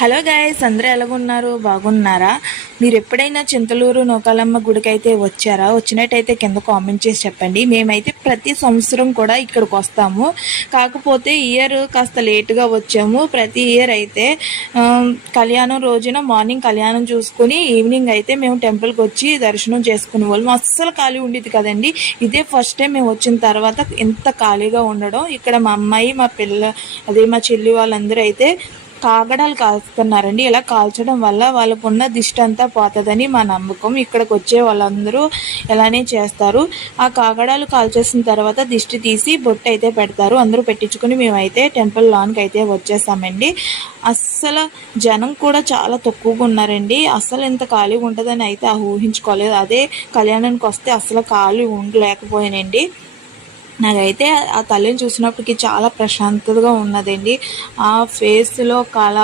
Hello guys, అందరూ ఎలాగున్నారు? బాగున్నారా? మీరు ఎప్పుడైనా చింతలూరు నూకాలమ్మ గుడికి అయితే వచ్చారా? వచ్చినట్టయితే కింద కామెంట్ చేసి చెప్పండి. మేమైతే ప్రతి సంవత్సరం కూడా ఇక్కడికి వస్తాము. కాకపోతే ఇయర్ కాస్త లేటుగా వచ్చాము. ప్రతి ఇయర్ అయితే కళ్యాణం రోజున మార్నింగ్ కళ్యాణం చూసుకుని ఈవినింగ్ అయితే మేము టెంపుల్కి వచ్చి దర్శనం చేసుకునే వాళ్ళం. అస్సలు ఖాళీ ఉండేది కదండి. ఇదే ఫస్ట్ టైం మేము వచ్చిన తర్వాత ఇంత ఖాళీగా ఉండడం. ఇక్కడ మా అమ్మాయి, మా చెల్లి వాళ్ళందరూ అయితే కాగడాలు కాల్చుతున్నారండి. ఇలా కాల్చడం వల్ల వాళ్ళకున్న దిష్టి అంతా పోతుందని మా నమ్మకం. ఇక్కడికి వచ్చే వాళ్ళందరూ ఇలానే చేస్తారు. ఆ కాగడాలు కాల్చేసిన తర్వాత దిష్టి తీసి బొట్టు అయితే పెడతారు. అందరూ పెట్టించుకుని మేమైతే టెంపుల్ లాన్కి అయితే వచ్చేసామండి. అస్సలు జనం కూడా చాలా తక్కువగా ఉన్నారండి. అస్సలు ఇంత ఖాళీ ఉంటుందని అయితే ఊహించుకోలేదు. అదే కళ్యాణానికి వస్తే అస్సలు ఖాళీ ఉండలేకపోయానండి. నాకైతే ఆ తల్లిని చూసినప్పటికీ చాలా ప్రశాంతతగా ఉన్నదండి. ఆ ఫేస్లో కళ